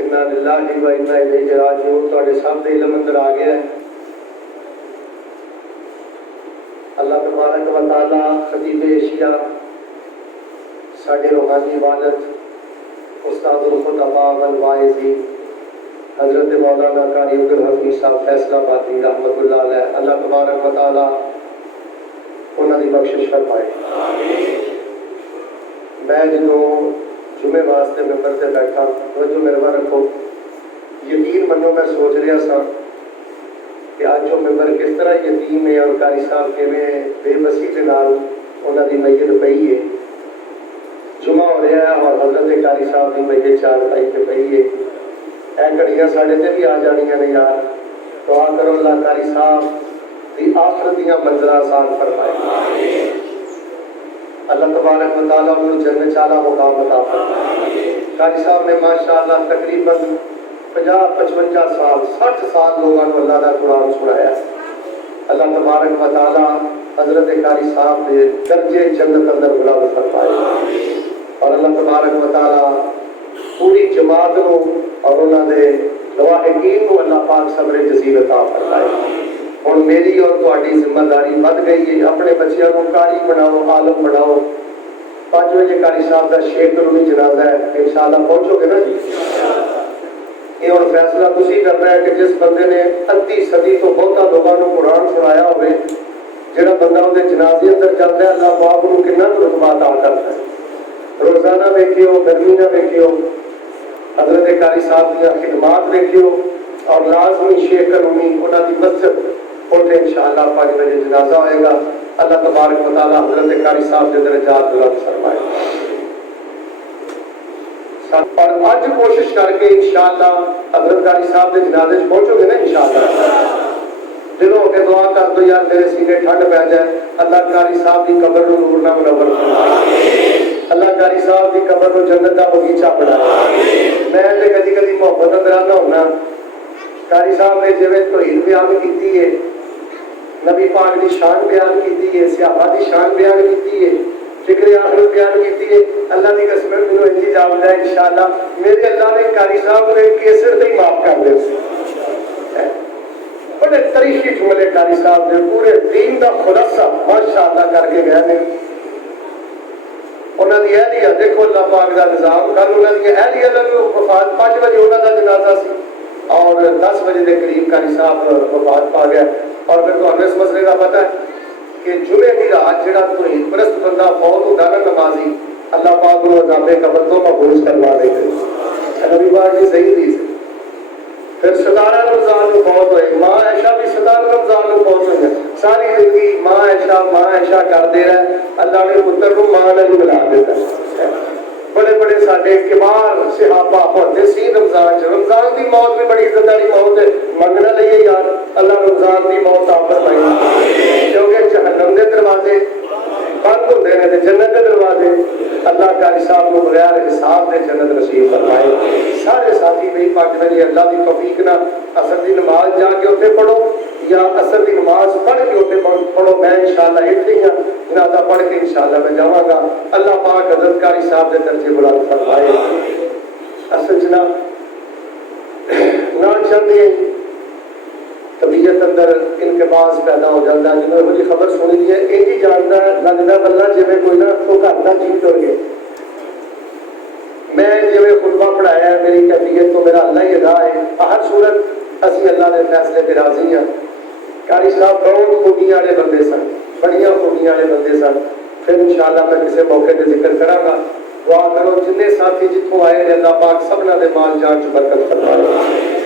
इन्ना लिल्लाहि व इन्ना इलैहि राजिऊन तुहाडे सब दे इल्म अंदर आ गया है। अल्लाह तबारक व तआला खतीब एशिया साडे रूहानी वालिद उस्तादुल खुतबा वल वाइज़ी हज़रत मौलाना कारी अब्दुल हफीज़ साहब फैसलाबादी रहमतुल्लाह अलैह, अल्लाह तबारक व तआला उन्हां दी बख्शिश फरमाए। मैं जो जुमे वास्ते मिंबर से बैठा जो मेरे वाल रखो, यकीन मनो मैं सोच रहा सा कि अज वो मिंबर किस तरह यतीम है और कारी साहब किवें बेबसी के नाल उन्हां दी मैयत पई है। जुमा हो रहा है और हजरत कारी साहब की मैयत चारपाई पे पई है। ऐ घड़ियां साढ़े ते भी आ जानियां ने यार, दुआ करो अल्लाह कारी साहब की आखिरत दीयां मंज़िलां आसान फरमाए। अल्लाह तबारक व तआला उन्हें जन्नत वाला मुकाम अता फरमाए। कारी साहब ने माशाअल्लाह तकरीबन 50-55 साल 60 साल लोगों को अल्लाह का कुरान सुनाया। अल्लाह तबारक व तआला हजरत कारी साहब के दर्जे जन्नत अंदर बुलंद फरमाए और अल्लाह तबारक व तआला पूरी जमात को और उन्होंने लवाहिकीन को अल्लाह पाक सब्र जसील अता फरमाए। और मेरी और तुम्हारी जिम्मेदारी बढ़ गई है, अपने बच्चों को कारी बनाओ, आलम बनाओ। 5 बजे कारी साहब का शेख करूनी जनाजा है, इंशाअल्लाह पहुंचोगे ना जी। ये और फैसला तुसी करना है कि जिस बंदे ने अद्धी सदी तो बहुता लोगों को कुरान सुनाया होवे, जिहड़ा बंदा उहदे जनाजे अंदर जाता है, अल्लाह पाक नूं कितना रुतबा अता करता है। रोजाना वेखियो, गर्मी ना वेखियो, हजरत कारी साहब दी खिदमात वेखियो और लाजमी शेख करूनी उन्हां दी मस्जिद उठे इंशाअल्लाह 5 बजे जनाजा होएगा। अल्लाह तबारक व तआला हजरत कारी साहब के दरजात बुलंद फरमाए। और आज कोशिश करके इंशाअल्लाह हजरत कारी साहब के जनाजे पहुंचोगे ना इंशाअल्लाह। दिलों के दुआ कर दो यार मेरे सीने ठंड पै जाए। अल्लाह कारी साहब की कब्र को नूर ना मुनव्वर फरमाए। अल्लाह कारी साहब की कब्र को जन्नत का बगीचा बनाए। मैं ते कदी कदी मोहब्बत अंदर आना होना, कारी साहब ने जिवें तौहीद बयान की है, नबी पाक की शान बयान की है, सहाबा की शान बयान की है, फिक्र आखिरत बयान की है। अल्लाह की कसम मैनूं इंज जापदा है इंशाअल्लाह मेरे अल्लाह ने कारी साहब को एक केसर से ही माफ कर दे। बड़े तरीकी जुमले कारी साहब ने पूरे दीन का खुलासा माशाअल्लाह करके गए ने। उन्होंने एहलिया देखो अल्लाह पाक का निजाम, कल उन्होंने एहलिया का वफात 5 बजे उन्होंने जनाजा सी और 10 बजे के करीब कारी साहब वफात पा गया। और फिर तो इस मसले का पता है कि जुमे की रात जो तौहीद परस्त बंदा फौत होता ना नमाजी, अल्लाह पाक को अज़ाबे कब्र तो महफूज करवा देंगे। नबी पाक की सही हदीस है। फिर 17 रमजान को फौत होए, माँ ऐशा भी 17 रमजान को फौत हुई। सारी जिंदगी माँ ऐशा करते रहे, अल्लाह ने पुत्र को माँ ने मिला देता। बड़े बड़े साडे किबार सहाबा होते सी रमजान की मौत भी बड़ी इज्जत वाली मौत है, मंगना लईए यार अल्लाह रमजान की मौत आप फरमाई, क्योंकि जहन्नम के दरवाजे बंद होंदे ने ते जन्नत के दरवाजे अल्लाह कारी साहब को बगैर हिसाब के जन्नत नसीब फरमाए। सारे साथी मेरी 5 बजे अल्लाह की तौफीक ना असर की नमाज जाके उत्थे पढ़ो या असर की नमाज पढ़ के उत्थे पढ़ो। मैं इंशाअल्लाह इत्थे ही जनाजा पढ़ के इंशाअल्लाह मैं जावांगा। अल्लाह पाक हज़रत कारी साहब के दर्जे बुलंद फरमाए। असल च ना चाहते तबीयत अंदर इनकबाज पैदा हो जाता है। जिन्होंने मुझे खबर सुनी है यही जानता लगता बल्ला जिवें कोई ना तो घर का जीव तुर गया। मैं जिवें खुतबा पढ़ाया मेरी कैफियत तो मेरा अल्लाह ही अदा है। हर सूरत असी अल्लाह के फैसले पर राजी हाँ। कारी साहब बहुत खूबियां वाले बंदे सन, बड़िया खूबियां वाले बंदे सन। फिर इंशाअल्लाह मैं किसी मौके पर जिक्र करांगा। दुआ करो जिन्ने साथी जितों आए अल्लाह पाक सबना दे माल जान च बरकत फरमाए।